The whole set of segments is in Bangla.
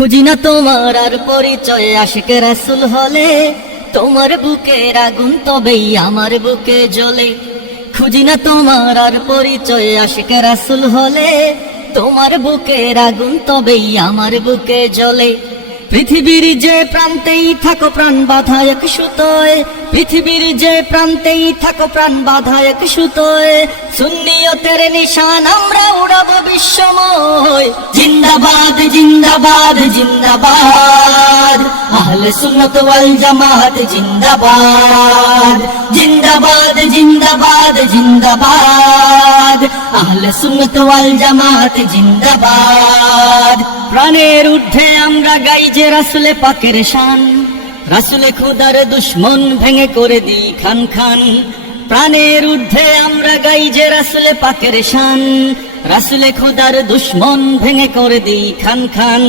খুঁজি না তোমার আর পরিচয় আশিকে রাসুল হলে। তোমার বুকের আগুন তবেই আমার বুকে জ্বলে। খুঁজি না তোমার আর পরিচয় আশিকে রাসুল হলে। তোমার বুকের আগুন তবেই আমার বুকে জ্বলে। পৃথিবীর যে প্রান্তেই থাকো প্রাণ বাধা এক সুতোয়, পৃথিবীর যে প্রান্তেই থাকো প্রাণ বাধা এক সুতোয়, সুন্নিয়তের নিশান আমরা উড়াবো বিশ্বময়। জিন্দাবাদ জিন্দাবাদ জিন্দাবাদ। আহলে সুন্নত ওয়াল জামাত জিন্দাবাদ জিন্দাবাদ জিন্দাবাদ জিন্দাবাদ। আহলে সুন্নত ওয়াল জামাত জিন্দাবাদ। প্রাণের ঊর্ধ্বে আমরা গাই যে রাসুলে পাকের শান, রাসুলে খুদার দুশ্মন ভেঙে করে দি খান খান। প্রাণের ঊর্ধ্বে আমরা গাই যে রাসুলে পাকের শান, রাসুলে খোদার দুশ্মন ভেঙে করে দি খান খান।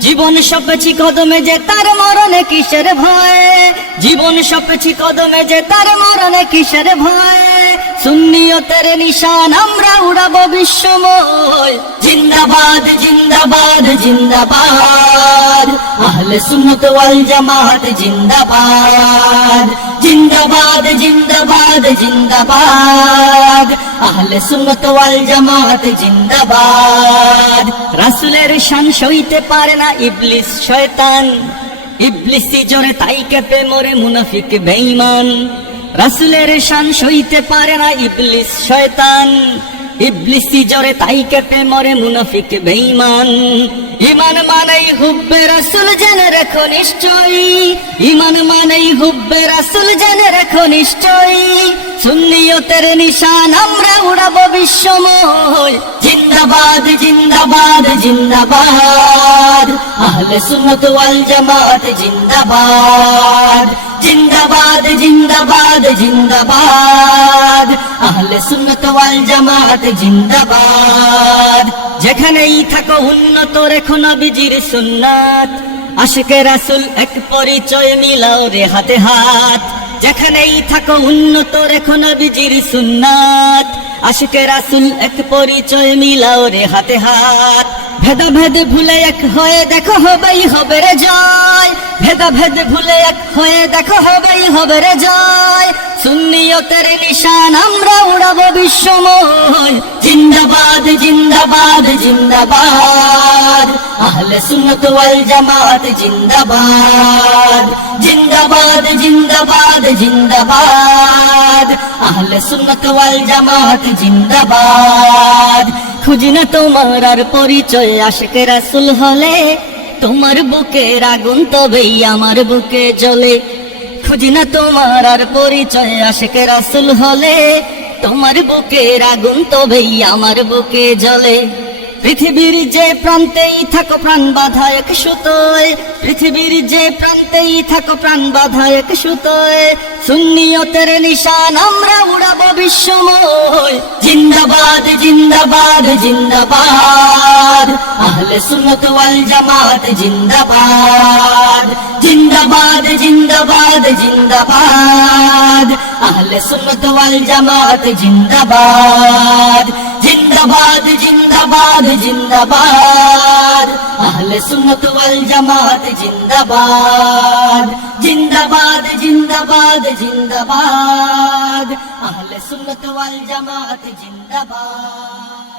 জীবন সপেছি কদমে যে তার মরণে কিসের ভয়? জীবন সপেছি কদমে যে তার মরণে কিসের ভয়? সুন্নিয়তের নিশান আমরা উড়াবো বিশ্বময়। জিন্দাবাদ জিন্দাবাদ জিন্দাবাদ। আহলে সুন্নত ওয়াল জামাত, জিন্দাবাদ। জিন্দাবাদ জিন্দাবাদ জিন্দাবাদ। আহলে সুন্নত জিন্দাবাদ। রাসূলের শান সইতে পারে না ইবলিস শয়তান ইবলিসি জোরে তাই কেঁপে মরে মুনাফিক বেঈমান। রাসূলের পারে না ইবলিস শয়তান ইবলিসি জোরে তাই কেঁপে মরে মুনাফিক বেঈমান। ইমান মানেই হুব্বে রাসূল জেনে রেখো নিশ্চয়ই ইমান মানেই হুব্বে রাসূল জেনে রেখো নিশ্চয়ই। সুন্নিয়তের নিশান, আমরা উড়াবো বিশ্বময়। জিন্দাবাদ জিন্দাবাদ জিন্দাবাদ। আহলে সুন্নত ওয়াল জামাত, জিন্দাবাদ। জিন্দাবাদ জিন্দাবাদ জিন্দাবাদ। আহলে সুন্নত ওয়াল জামাত, জিন্দাবাদ। যেখানেই থাকো উন্নত, রেখো নবীজির সুন্নাত। আশিকে রাসুল এক পরিচয় মিলাও রে হাতে হাত। যেখানেই থাকো উন্নত, রেখো নবীজির সুন্নাত। আশিকে রাসুল এক পরিচয় মিলাও রে হাতে হাত। ভেদা ভেদ ভুলে এক হয়ে দেখো হবেই হবে রে জয়। ভেদা ভেদ ভুলে এক হয়ে দেখো হবেই হবে রে জয়। সুন্নিয়তের নিশান আমরা উড়াবো বিশ্বময়। জিন্দাবাদ জিন্দাবাদ জিন্দাবাদ। আহলে সুন্নত ওয়াল জামাত জিন্দাবাদ। জিন্দাবাদ জিন্দাবাদ জিন্দাবাদ। আহলে সুন্নত ওয়াল জামাত জিন্দাবাদ। খুঁজি না তোমার আর পরিচয় আশিকে রাসুল হলে। তোমার বুকের আগুন তবেই আমার বুকে জ্বলে। খুঁজি না তোমার আর পরিচয় আশিকে রাসুল হলে। তোমার বুকে আগুন তবেই আমার বুকে জ্বলে। পৃথিবীর যে প্রান্তেই থাকো প্রাণ বাধা এক সুতোয়, পৃথিবীর যে প্রান্তেই থাকো প্রাণ বাধা এক সুতোয়, সুন্নিয়তের নিশান আমরা উড়াবো বিশ্বময়। জিন্দাবাদ জিন্দাবাদ জিন্দাবাদ। আহলে সুন্নত ওয়াল জামাত, জিন্দাবাদ। জিন্দাবাদ জিন্দাবাদ জিন্দাবাদ। আহলে সুন্নত ওয়াল জামাত, জিন্দাবাদ। জিন্দাবাদ জিন্দাবাদ জিন্দাবাদ। আহলে সুন্নত ওয়াল জামাত, জিন্দাবাদ। জিন্দাবাদ জিন্দাবাদ জিন্দাবাদ। আহলে সুন্নত ওয়াল জামাত, জিন্দাবাদ।